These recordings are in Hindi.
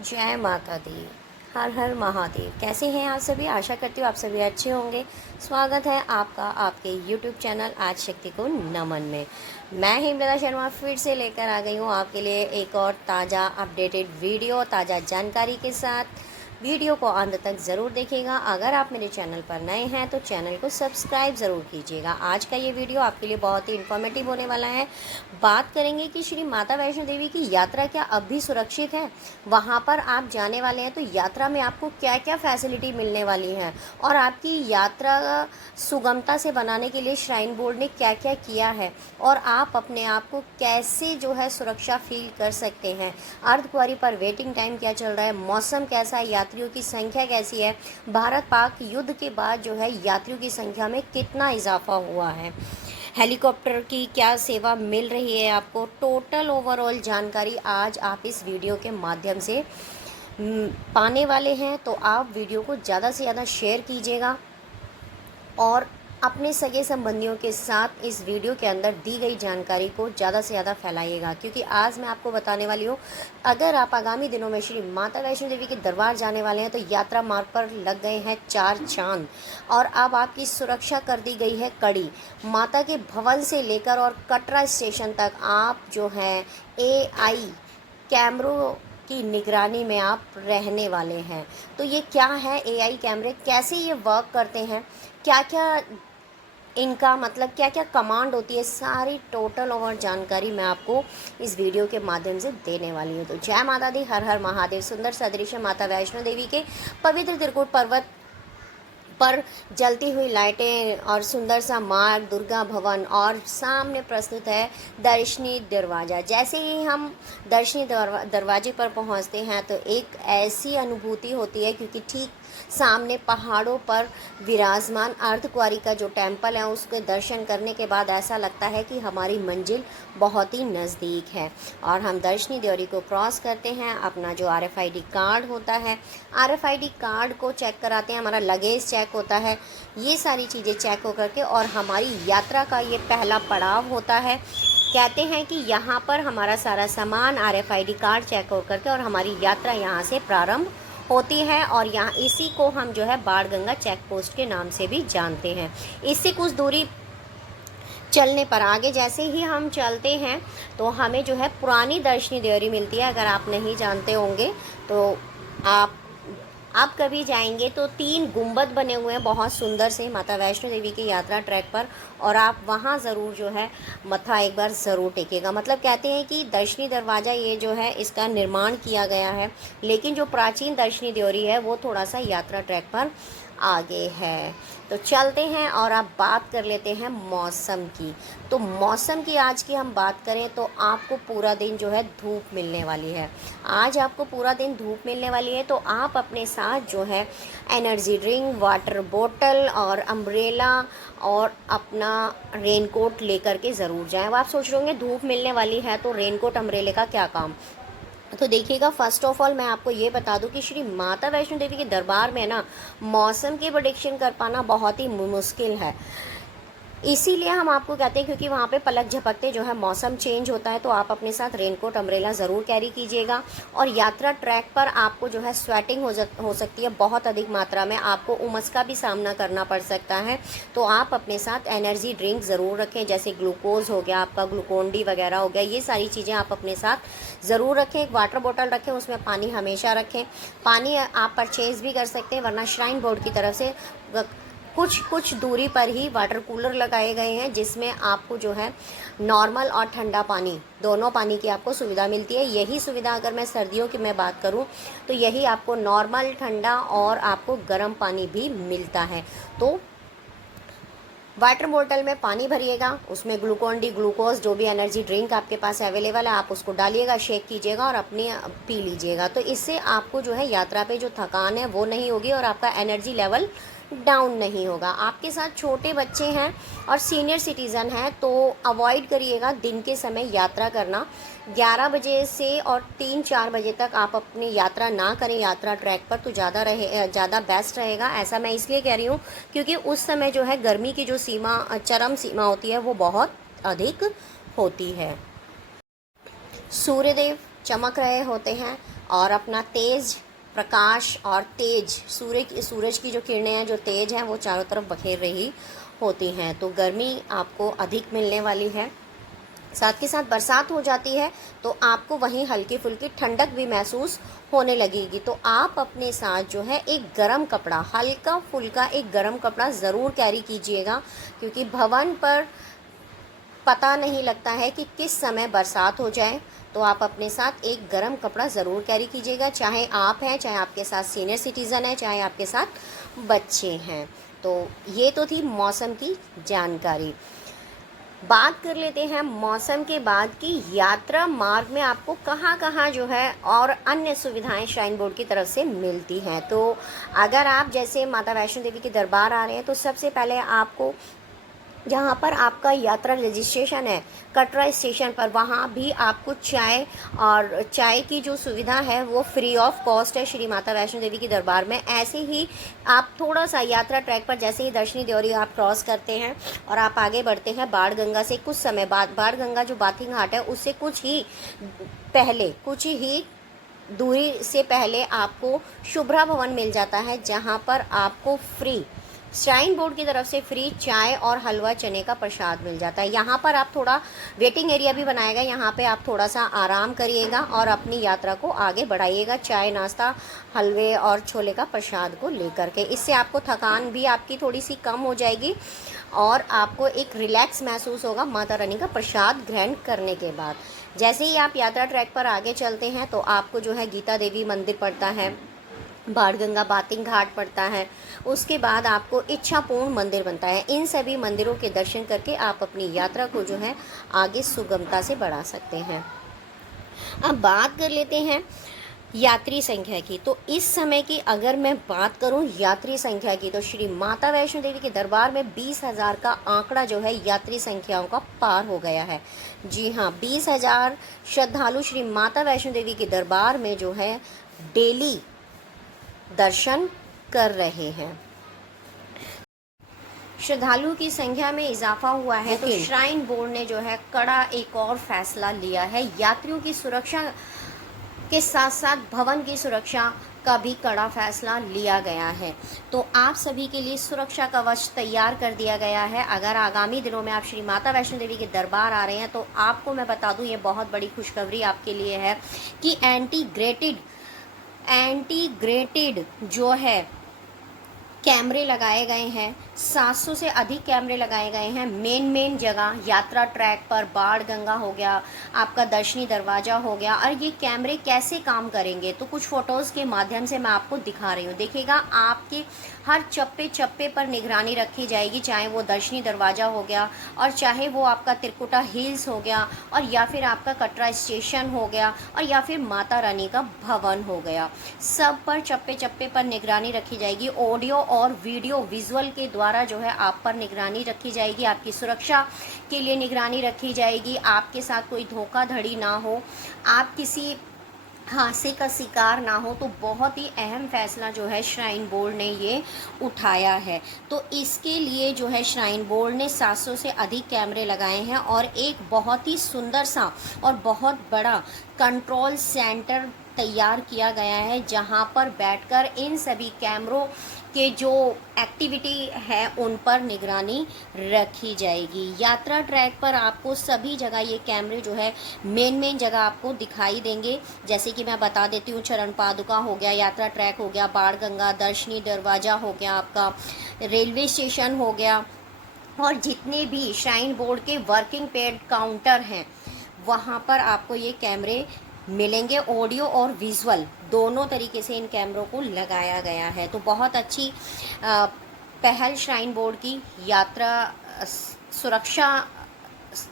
जय माता दी। हर हर महादेव। कैसे हैं आप सभी? आशा करती हूँ आप सभी अच्छे होंगे। स्वागत है आपका आपके YouTube चैनल आज शक्ति को नमन में। मैं हेमलता शर्मा फिर से लेकर आ गई हूँ आपके लिए एक और ताज़ा अपडेटेड वीडियो ताज़ा जानकारी के साथ। वीडियो को अंत तक ज़रूर देखिएगा। अगर आप मेरे चैनल पर नए हैं तो चैनल को सब्सक्राइब ज़रूर कीजिएगा। आज का ये वीडियो आपके लिए बहुत ही इन्फॉर्मेटिव होने वाला है। बात करेंगे कि श्री माता वैष्णो देवी की यात्रा क्या अब भी सुरक्षित है, वहाँ पर आप जाने वाले हैं तो यात्रा में आपको क्या क्या फैसिलिटी मिलने वाली है और आपकी यात्रा सुगमता से बनाने के लिए श्राइन बोर्ड ने क्या क्या किया है और आप अपने आप को कैसे जो है सुरक्षा फील कर सकते हैं। अर्धकुंवारी पर वेटिंग टाइम क्या चल रहा है, मौसम कैसा है, यात्रियों की संख्या कैसी है, भारत पाक युद्ध के बाद जो है यात्रियों की संख्या में कितना इजाफा हुआ है, हेलीकॉप्टर की क्या सेवा मिल रही है आपको, टोटल ओवरऑल जानकारी आज आप इस वीडियो के माध्यम से पाने वाले हैं। तो आप वीडियो को ज़्यादा से ज़्यादा शेयर कीजिएगा और अपने सगे संबंधियों के साथ इस वीडियो के अंदर दी गई जानकारी को ज़्यादा से ज़्यादा फैलाइएगा, क्योंकि आज मैं आपको बताने वाली हूँ अगर आप आगामी दिनों में श्री माता वैष्णो देवी के दरबार जाने वाले हैं तो यात्रा मार्ग पर लग गए हैं 4 चांद और अब आपकी सुरक्षा कर दी गई है कड़ी। माता के भवन से लेकर और कटरा स्टेशन तक आप जो है AI कैमरों की निगरानी में आप रहने वाले हैं। तो ये क्या है AI कैमरे, कैसे ये वर्क करते हैं, क्या क्या इनका मतलब क्या क्या कमांड होती है, सारी टोटल ओवर जानकारी मैं आपको इस वीडियो के माध्यम से देने वाली हूँ। तो जय माता दी, हर हर महादेव। सुंदर सदृश माता वैष्णो देवी के पवित्र त्रिकूट पर्वत पर जलती हुई लाइटें और सुंदर सा मार्ग, दुर्गा भवन और सामने प्रस्तुत है दर्शनी दरवाज़ा। जैसे ही हम दर्शनी दरवाजे पर पहुंचते हैं तो एक ऐसी अनुभूति होती है, क्योंकि ठीक सामने पहाड़ों पर विराजमान अर्धकुंवारी का जो टेम्पल है उसके दर्शन करने के बाद ऐसा लगता है कि हमारी मंजिल बहुत ही नज़दीक है। और हम दर्शनी देवरी को क्रॉस करते हैं, अपना जो RFID कार्ड होता है, RFID कार्ड को चेक कराते हैं, हमारा लगेज चेक होता है, ये सारी चीज़ें चेक हो करके और हमारी यात्रा का ये पहला पड़ाव होता है। कहते हैं कि यहाँ पर हमारा सारा सामान RFID कार्ड चेक हो करके और हमारी यात्रा यहाँ से प्रारंभ होती है और यहाँ इसी को हम जो है बाण गंगा चेक पोस्ट के नाम से भी जानते हैं। इससे कुछ दूरी चलने पर आगे जैसे ही हम चलते हैं तो हमें जो है पुरानी दर्शनी देवरी मिलती है। अगर आप नहीं जानते होंगे तो आप कभी जाएंगे तो 3 गुंबद बने हुए हैं बहुत सुंदर से माता वैष्णो देवी की यात्रा ट्रैक पर, और आप वहाँ ज़रूर जो है मत्था एक बार ज़रूर टेकेगा। मतलब कहते हैं कि दर्शनी दरवाज़ा ये जो है इसका निर्माण किया गया है, लेकिन जो प्राचीन दर्शनी देवरी है वो थोड़ा सा यात्रा ट्रैक पर आगे है। तो चलते हैं और अब बात कर लेते हैं मौसम की। तो मौसम की आज की हम बात करें तो आपको पूरा दिन जो है धूप मिलने वाली है। आज आपको पूरा दिन धूप मिलने वाली है, तो आप अपने साथ जो है एनर्जी ड्रिंक, वाटर बोतल और अम्ब्रेला और अपना रेनकोट लेकर के ज़रूर जाएं। अब आप सोच रहे होंगे धूप मिलने वाली है तो रेनकोट अम्ब्रेले का क्या काम। तो देखिएगा, फर्स्ट ऑफ ऑल मैं आपको ये बता दूं कि श्री माता वैष्णो देवी के दरबार में ना मौसम की प्रेडिक्शन कर पाना बहुत ही मुश्किल है। इसीलिए हम आपको कहते हैं, क्योंकि वहाँ पे पलक झपकते जो है मौसम चेंज होता है, तो आप अपने साथ रेनकोट अम्ब्रेला ज़रूर कैरी कीजिएगा। और यात्रा ट्रैक पर आपको जो है स्वेटिंग हो सकती है बहुत अधिक मात्रा में, आपको उमस का भी सामना करना पड़ सकता है। तो आप अपने साथ एनर्जी ड्रिंक ज़रूर रखें, जैसे ग्लूकोज हो गया, आपका ग्लूकोन डी वगैरह हो गया, ये सारी चीज़ें आप अपने साथ ज़रूर रखें। एक वाटर बॉटल रखें, उसमें पानी हमेशा रखें। पानी आप परचेज़ भी कर सकते हैं, वरना श्राइन बोर्ड की तरफ से कुछ दूरी पर ही वाटर कूलर लगाए गए हैं, जिसमें आपको जो है नॉर्मल और ठंडा पानी दोनों पानी की आपको सुविधा मिलती है। यही सुविधा अगर मैं सर्दियों की मैं बात करूं तो यही आपको नॉर्मल, ठंडा और आपको गर्म पानी भी मिलता है। तो वाटर बोतल में पानी भरिएगा, उसमें ग्लूकोन डी, ग्लूकोज, जो भी एनर्जी ड्रिंक आपके पास अवेलेबल है आप उसको डालिएगा, शेक कीजिएगा और अपने पी लीजिएगा। तो इससे आपको जो है यात्रा पे जो थकान है वो नहीं होगी और आपका एनर्जी लेवल डाउन नहीं होगा। आपके साथ छोटे बच्चे हैं और सीनियर सिटीज़न हैं तो अवॉइड करिएगा दिन के समय यात्रा करना। 11 बजे से और 3-4 बजे तक आप अपनी यात्रा ना करें यात्रा ट्रैक पर, तो ज़्यादा बेस्ट रहेगा। ऐसा मैं इसलिए कह रही हूँ क्योंकि उस समय जो है गर्मी की जो चरम सीमा होती है वो बहुत अधिक होती है। सूर्यदेव चमक रहे होते हैं और अपना तेज़ प्रकाश और तेज सूरज की जो किरणें हैं, जो तेज हैं, वो चारों तरफ बखेर रही होती हैं। तो गर्मी आपको अधिक मिलने वाली है। साथ के साथ बरसात हो जाती है तो आपको वहीं हल्की फुल्की ठंडक भी महसूस होने लगेगी। तो आप अपने साथ जो है एक गरम कपड़ा, हल्का फुल्का एक गरम कपड़ा ज़रूर कैरी कीजिएगा, क्योंकि भवन पर पता नहीं लगता है कि किस समय बरसात हो जाए। तो आप अपने साथ एक गरम कपड़ा ज़रूर कैरी कीजिएगा, चाहे आप हैं, चाहे आपके साथ सीनियर सिटीज़न है, चाहे आपके साथ बच्चे हैं। तो ये तो थी मौसम की जानकारी। बात कर लेते हैं मौसम के बाद की यात्रा मार्ग में आपको कहाँ कहाँ जो है और अन्य सुविधाएं श्राइन बोर्ड की तरफ से मिलती हैं। तो अगर आप जैसे माता वैष्णो देवी के दरबार आ रहे हैं तो सबसे पहले आपको जहाँ पर आपका यात्रा रजिस्ट्रेशन है कटरा स्टेशन पर, वहाँ भी आपको चाय और चाय की जो सुविधा है वो फ्री ऑफ कॉस्ट है श्री माता वैष्णो देवी के दरबार में। ऐसे ही आप थोड़ा सा यात्रा ट्रैक पर जैसे ही दर्शनी देवरी आप क्रॉस करते हैं और आप आगे बढ़ते हैं बाण गंगा से कुछ समय बाद, बाण गंगा जो बाथिंग घाट है उससे कुछ ही दूरी से पहले आपको शुभ्रा भवन मिल जाता है, जहाँ पर आपको फ्री श्राइन बोर्ड की तरफ से फ्री चाय और हलवा चने का प्रसाद मिल जाता है। यहाँ पर आप थोड़ा वेटिंग एरिया भी बनाएगा, यहाँ पे आप थोड़ा सा आराम करिएगा और अपनी यात्रा को आगे बढ़ाइएगा चाय, नाश्ता, हलवे और छोले का प्रसाद को लेकर के। इससे आपको थकान भी आपकी थोड़ी सी कम हो जाएगी और आपको एक रिलैक्स महसूस होगा माता रानी का प्रसाद ग्रहण करने के बाद। जैसे ही आप यात्रा ट्रैक पर आगे चलते हैं तो आपको जो है गीता देवी मंदिर पड़ता है, बाण गंगा बाथिंग घाट पड़ता है, उसके बाद आपको इच्छापूर्ण मंदिर बनता है। इन सभी मंदिरों के दर्शन करके आप अपनी यात्रा को जो है आगे सुगमता से बढ़ा सकते हैं। अब बात कर लेते हैं यात्री संख्या की। तो इस समय की अगर मैं बात करूं यात्री संख्या की, तो श्री माता वैष्णो देवी के दरबार में 20,000 का आंकड़ा जो है यात्री संख्याओं का पार हो गया है। जी हाँ, 20,000 श्रद्धालु श्री माता वैष्णो देवी के दरबार में जो है डेली दर्शन कर रहे हैं। श्रद्धालुओं की संख्या में इजाफा हुआ है तो श्राइन बोर्ड ने जो है कड़ा एक और फैसला लिया है। यात्रियों की सुरक्षा के साथ साथ भवन की सुरक्षा का भी कड़ा फैसला लिया गया है। तो आप सभी के लिए सुरक्षा कवच तैयार कर दिया गया है। अगर आगामी दिनों में आप श्री माता वैष्णो देवी के दरबार आ रहे हैं तो आपको मैं बता दूं, ये बहुत बड़ी खुशखबरी आपके लिए है कि एंटीग्रेटेड जो है कैमरे लगाए गए हैं। 700 से अधिक कैमरे लगाए गए हैं मेन जगह, यात्रा ट्रैक पर, बाण गंगा हो गया, आपका दर्शनी दरवाज़ा हो गया। और ये कैमरे कैसे काम करेंगे तो कुछ फ़ोटोज़ के माध्यम से मैं आपको दिखा रही हूँ। देखिएगा, आपके हर चप्पे पर निगरानी रखी जाएगी, चाहे वो दर्शनी दरवाज़ा हो गया और चाहे वो आपका त्रिकुटा हिल्स हो गया और या फिर आपका कटरा स्टेशन हो गया और या फिर माता रानी का भवन हो गया। सब पर चप्पे पर निगरानी रखी जाएगी। ऑडियो और वीडियो विजुअल के द्वारा जो है आप पर निगरानी रखी जाएगी, आपकी सुरक्षा के लिए निगरानी रखी जाएगी, आपके साथ कोई धोखाधड़ी ना हो, आप किसी हादसे का शिकार ना हो। तो बहुत ही अहम फैसला जो है श्राइन बोर्ड ने ये उठाया है। तो इसके लिए जो है श्राइन बोर्ड ने 700 से अधिक कैमरे लगाए हैं और एक बहुत ही सुंदर सा और बहुत बड़ा कंट्रोल सेंटर तैयार किया गया है, जहां पर बैठकर इन सभी कैमरों के जो एक्टिविटी है उन पर निगरानी रखी जाएगी। यात्रा ट्रैक पर आपको सभी जगह ये कैमरे जो है मेन जगह आपको दिखाई देंगे। जैसे कि मैं बता देती हूँ, चरण पादुका हो गया, यात्रा ट्रैक हो गया, बाण गंगा, दर्शनी दरवाज़ा हो गया, आपका रेलवे स्टेशन हो गया और जितने भी श्राइन बोर्ड के वर्किंग पेड काउंटर हैं वहाँ पर आपको ये कैमरे मिलेंगे। ऑडियो और विजुअल दोनों तरीके से इन कैमरों को लगाया गया है। तो बहुत अच्छी पहल श्राइन बोर्ड की यात्रा सुरक्षा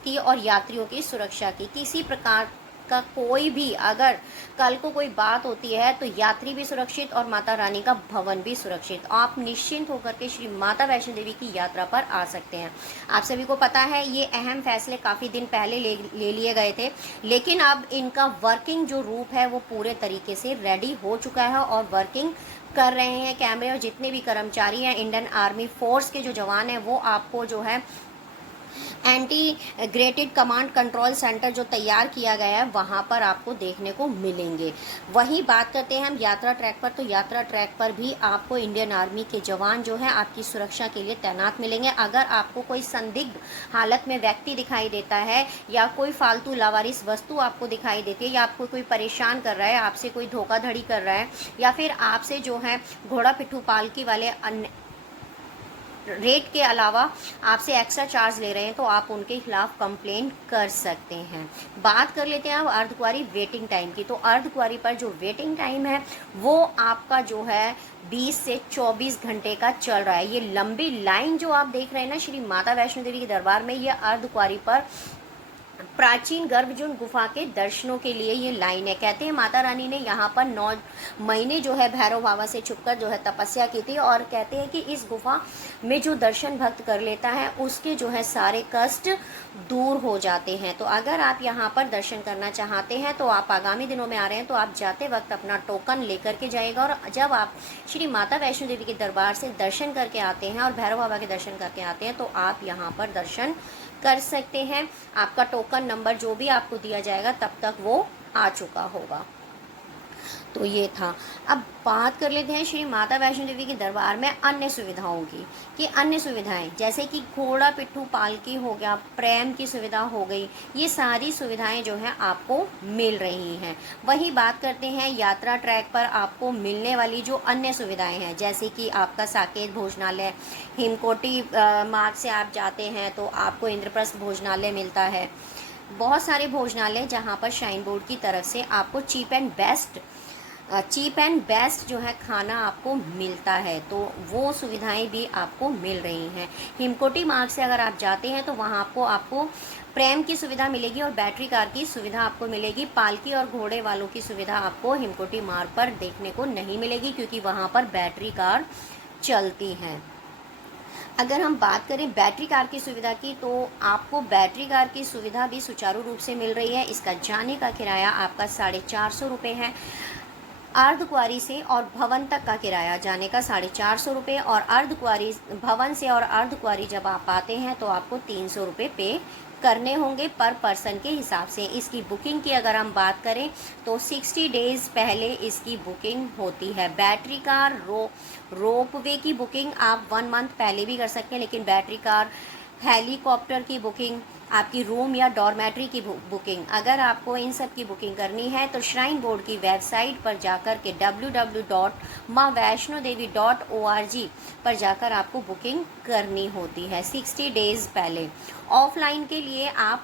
की और यात्रियों की सुरक्षा की। किसी प्रकार का कोई भी अगर कल को कोई बात होती है तो यात्री भी सुरक्षित और माता रानी का भवन भी सुरक्षित। आप निश्चिंत होकर के श्री माता वैष्णो देवी की यात्रा पर आ सकते हैं। आप सभी को पता है ये अहम फैसले काफ़ी दिन पहले ले लिए गए थे, लेकिन अब इनका वर्किंग जो रूप है वो पूरे तरीके से रेडी हो चुका है और वर्किंग कर रहे हैं कैमरे। और जितने भी कर्मचारी हैं, इंडियन आर्मी फोर्स के जो जवान हैं, वो आपको जो है इंटीग्रेटेड कमांड कंट्रोल सेंटर जो तैयार किया गया है वहाँ पर आपको देखने को मिलेंगे। वहीं बात करते हैं हम यात्रा ट्रैक पर, तो यात्रा ट्रैक पर भी आपको इंडियन आर्मी के जवान जो है आपकी सुरक्षा के लिए तैनात मिलेंगे। अगर आपको कोई संदिग्ध हालत में व्यक्ति दिखाई देता है या कोई फालतू लावारिस वस्तु आपको दिखाई देती है या आपको कोई परेशान कर रहा है, आपसे कोई धोखाधड़ी कर रहा है या फिर आपसे जो है घोड़ा पिट्ठू पालकी वाले अन्य रेट के अलावा आपसे एक्स्ट्रा चार्ज ले रहे हैं, तो आप उनके खिलाफ कंप्लेंट कर सकते हैं। बात कर लेते हैं अब अर्धकुंवारी वेटिंग टाइम की। तो अर्धकुंवारी पर जो वेटिंग टाइम है वो आपका जो है 20 से 24 घंटे का चल रहा है। ये लंबी लाइन जो आप देख रहे हैं ना श्री माता वैष्णो देवी के दरबार में, ये अर्धकुंवारी पर प्राचीन गर्भजून गुफा के दर्शनों के लिए ये लाइन है। कहते हैं माता रानी ने यहाँ पर 9 महीने जो है भैरव बाबा से छुपकर जो है तपस्या की थी, और कहते हैं कि इस गुफा में जो दर्शन भक्त कर लेता है उसके जो है सारे कष्ट दूर हो जाते हैं। तो अगर आप यहाँ पर दर्शन करना चाहते हैं तो आप आगामी दिनों में आ रहे हैं तो आप जाते वक्त अपना टोकन लेकर के जाइएगा, और जब आप श्री माता वैष्णो देवी के दरबार से दर्शन करके आते हैं और भैरव बाबा के दर्शन करके आते हैं तो आप यहाँ पर दर्शन कर सकते हैं। आपका टोकन नंबर जो भी आपको दिया जाएगा तब तक वो आ चुका होगा। तो ये था। अब बात कर लेते हैं श्री माता वैष्णो देवी के दरबार में अन्य सुविधाओं की, कि अन्य सुविधाएं जैसे कि घोड़ा पिट्ठू पालकी हो गया, प्रेम की सुविधा हो गई, ये सारी सुविधाएं जो है आपको मिल रही हैं। वही बात करते हैं यात्रा ट्रैक पर आपको मिलने वाली जो अन्य सुविधाएं हैं, जैसे कि आपका साकेत भोजनालय, हिमकोटी मार्ग से आप जाते हैं तो आपको इंद्रप्रस्थ भोजनालय मिलता है। बहुत सारे भोजनालय जहाँ पर श्राइन बोर्ड की तरफ से आपको चीप एंड बेस्ट जो है खाना आपको मिलता है, तो वो सुविधाएं भी आपको मिल रही हैं। हिमकोटी मार्ग से अगर आप जाते हैं तो वहाँ आपको प्रेम की सुविधा मिलेगी और बैटरी कार की सुविधा आपको मिलेगी। पालकी और घोड़े वालों की सुविधा आपको हिमकोटी मार्ग पर देखने को नहीं मिलेगी क्योंकि वहाँ पर बैटरी कार चलती हैं। अगर हम बात करें बैटरी कार की सुविधा की, तो आपको बैटरी कार की सुविधा भी सुचारू रूप से मिल रही है। इसका जाने का किराया आपका 450 रुपये है। अर्धकुंवारी से और भवन तक का किराया जाने का 450 रुपये, और अर्धकुंवारी भवन से और अर्धकुंवारी जब आप आते हैं तो आपको 300 रुपये पे करने होंगे पर पर्सन के हिसाब से। इसकी बुकिंग की अगर हम बात करें तो 60 डेज़ पहले इसकी बुकिंग होती है। बैटरी कार रोपवे की बुकिंग आप 1 मंथ पहले भी कर सकते हैं, लेकिन बैटरी कार, हेलीकॉप्टर की बुकिंग, आपकी रूम या डॉर्मेट्री की बुकिंग, अगर आपको इन सब की बुकिंग करनी है तो श्राइन बोर्ड की वेबसाइट पर जाकर के www.maavaishnodevi.org पर जाकर आपको बुकिंग करनी होती है 60 डेज़ पहले। ऑफलाइन के लिए आप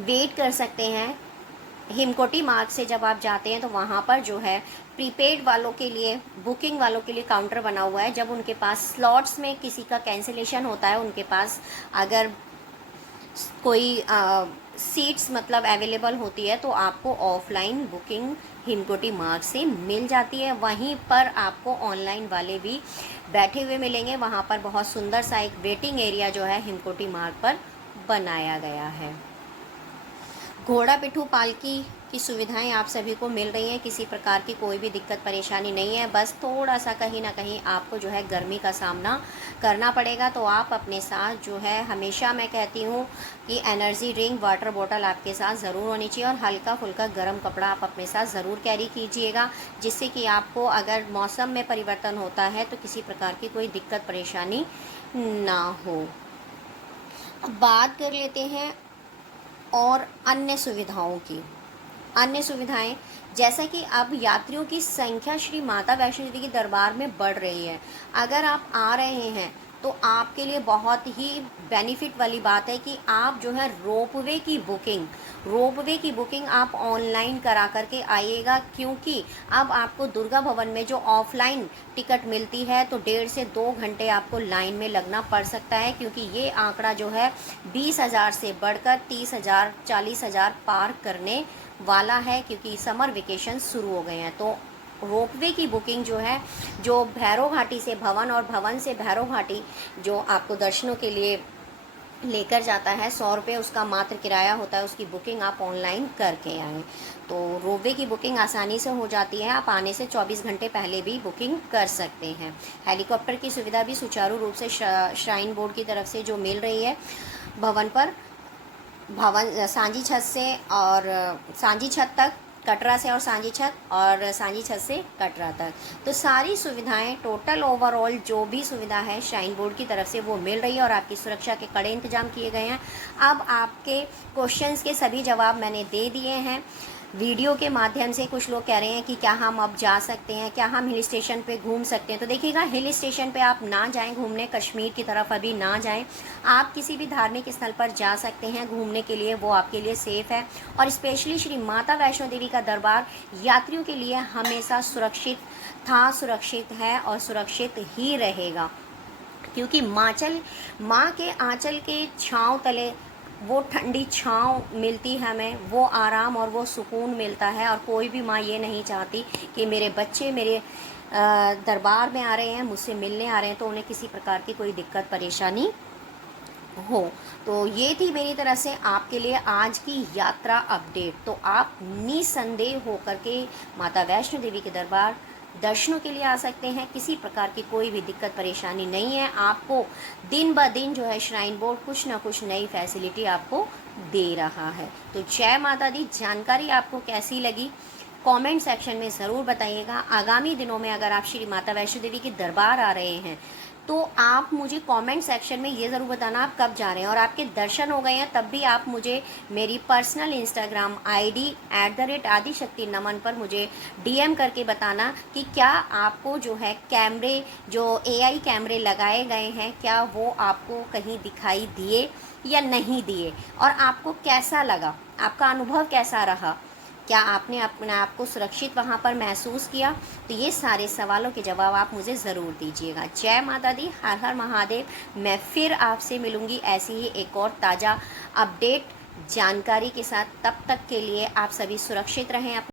वेट कर सकते हैं। हिमकोटी मार्ग से जब आप जाते हैं तो वहाँ पर जो है प्रीपेड वालों के लिए, बुकिंग वालों के लिए काउंटर बना हुआ है। जब उनके पास स्लॉट्स में किसी का कैंसिलेशन होता है, उनके पास अगर कोई सीट्स मतलब अवेलेबल होती है तो आपको ऑफलाइन बुकिंग हिमकोटी मार्ग से मिल जाती है। वहीं पर आपको ऑनलाइन वाले भी बैठे हुए मिलेंगे। वहाँ पर बहुत सुंदर सा एक वेटिंग एरिया जो है हिमकोटी मार्ग पर बनाया गया है। घोड़ा पिट्ठू पालकी की सुविधाएं आप सभी को मिल रही हैं। किसी प्रकार की कोई भी दिक्कत परेशानी नहीं है। बस थोड़ा सा कहीं ना कहीं आपको जो है गर्मी का सामना करना पड़ेगा, तो आप अपने साथ जो है, हमेशा मैं कहती हूँ कि एनर्जी ड्रिंक, वाटर बॉटल आपके साथ ज़रूर होनी चाहिए, और हल्का फुल्का गर्म कपड़ा आप अपने साथ ज़रूर कैरी कीजिएगा, जिससे कि आपको अगर मौसम में परिवर्तन होता है तो किसी प्रकार की कोई दिक्कत परेशानी ना हो। अब बात कर लेते हैं और अन्य सुविधाओं की। अन्य सुविधाएं जैसा कि अब यात्रियों की संख्या श्री माता वैष्णो देवी के दरबार में बढ़ रही है। अगर आप आ रहे हैं तो आपके लिए बहुत ही बेनिफिट वाली बात है कि आप जो है रोपवे की बुकिंग आप ऑनलाइन करा करके आइएगा, क्योंकि अब आपको दुर्गा भवन में जो ऑफलाइन टिकट मिलती है तो 1.5 से 2 घंटे आपको लाइन में लगना पड़ सकता है, क्योंकि ये आंकड़ा जो है 20,000 से बढ़कर 30,000 40,000 पार करने वाला है, क्योंकि समर वेकेशन शुरू हो गए हैं। तो रोपवे की बुकिंग जो है, जो भैरव घाटी से भवन और भवन से भैरव घाटी जो आपको दर्शनों के लिए लेकर जाता है, 100 रुपये उसका मात्र किराया होता है, उसकी बुकिंग आप ऑनलाइन करके आएँ। तो रोपवे की बुकिंग आसानी से हो जाती है। आप आने से 24 घंटे पहले भी बुकिंग कर सकते हैं। हेलीकॉप्टर की सुविधा भी सुचारू रूप से श्राइन बोर्ड की तरफ से जो मिल रही है, भवन पर, भवन सांझी छत से और सांझी छत तक, कटरा से और सांझी छत, और सांझी छत से कटरा तक। तो सारी सुविधाएं, टोटल ओवरऑल जो भी सुविधा है श्राइन बोर्ड की तरफ से वो मिल रही है और आपकी सुरक्षा के कड़े इंतजाम किए गए हैं। अब आपके क्वेश्चंस के सभी जवाब मैंने दे दिए हैं वीडियो के माध्यम से। कुछ लोग कह रहे हैं कि क्या हम अब जा सकते हैं, क्या हम हिल स्टेशन पे घूम सकते हैं। तो देखिएगा, हिल स्टेशन पे आप ना जाएं घूमने, कश्मीर की तरफ अभी ना जाएं। आप किसी भी धार्मिक स्थल पर जा सकते हैं घूमने के लिए, वो आपके लिए सेफ़ है। और स्पेशली श्री माता वैष्णो देवी का दरबार यात्रियों के लिए हमेशा सुरक्षित था, सुरक्षित है और सुरक्षित ही रहेगा, क्योंकि माँ के आंचल के छांव तले वो ठंडी छांव मिलती है हमें, वो आराम और वो सुकून मिलता है। और कोई भी माँ ये नहीं चाहती कि मेरे बच्चे मेरे दरबार में आ रहे हैं, मुझसे मिलने आ रहे हैं, तो उन्हें किसी प्रकार की कोई दिक्कत परेशानी हो। तो ये थी मेरी तरफ से आपके लिए आज की यात्रा अपडेट। तो आप निसंदेह होकर के माता वैष्णो देवी के दरबार दर्शनों के लिए आ सकते हैं। किसी प्रकार की कोई भी दिक्कत परेशानी नहीं है। आपको दिन ब दिन जो है श्राइन बोर्ड कुछ ना कुछ नई फैसिलिटी आपको दे रहा है। तो जय माता दी। जानकारी आपको कैसी लगी कमेंट सेक्शन में ज़रूर बताइएगा। आगामी दिनों में अगर आप श्री माता वैष्णो देवी के दरबार आ रहे हैं तो आप मुझे कमेंट सेक्शन में ये ज़रूर बताना आप कब जा रहे हैं, और आपके दर्शन हो गए हैं तब भी आप मुझे मेरी पर्सनल इंस्टाग्राम आईडी @आदिशक्ति नमन पर मुझे डीएम करके बताना कि क्या आपको जो है कैमरे, जो एआई कैमरे लगाए गए हैं, क्या वो आपको कहीं दिखाई दिए या नहीं दिए, और आपको कैसा लगा, आपका अनुभव कैसा रहा, क्या आपने अपने आप को सुरक्षित वहाँ पर महसूस किया। तो ये सारे सवालों के जवाब आप मुझे ज़रूर दीजिएगा। जय माता दी, हर हर महादेव। मैं फिर आपसे मिलूँगी ऐसी ही एक और ताज़ा अपडेट जानकारी के साथ। तब तक के लिए आप सभी सुरक्षित रहें।